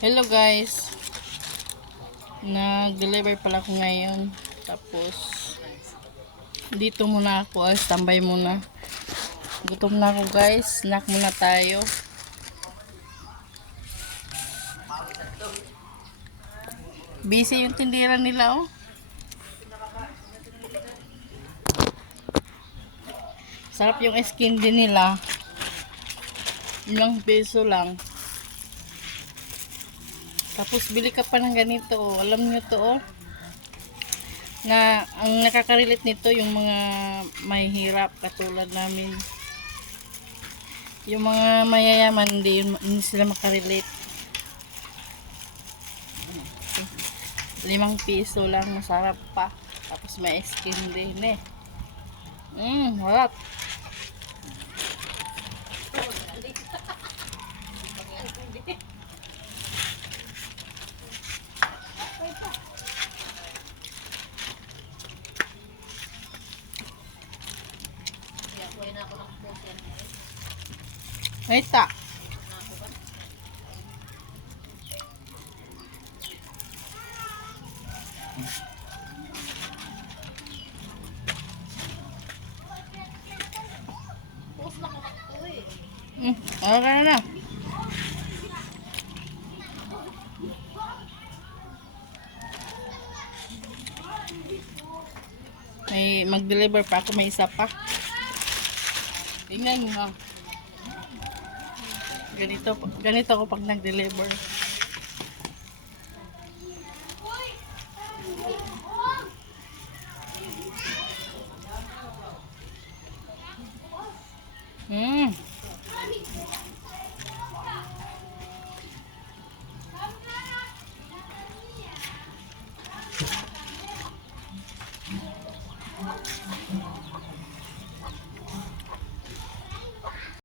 Hello guys, nag-deliver pala ako ngayon. Tapos dito muna ako, standby muna. Gutom na ako guys, snack muna tayo. Busy yung tindera nila oh. Sarap yung skin din nila. Ilang peso lang. Tapos bili ka pa ng ganito oh. Alam nyo to oh. Na ang nakaka-relate nito yung mga mahihirap katulad namin. Yung mga mayayaman hindi sila makarelate. 5 piso lang, masarap pa. Tapos may skin din eh. Harap. Ita. Ano ka na na? May mag-deliver pa ako, may isa pa. Tingnan nyo ha. Ganito ako pag nag-deliver. Hmm.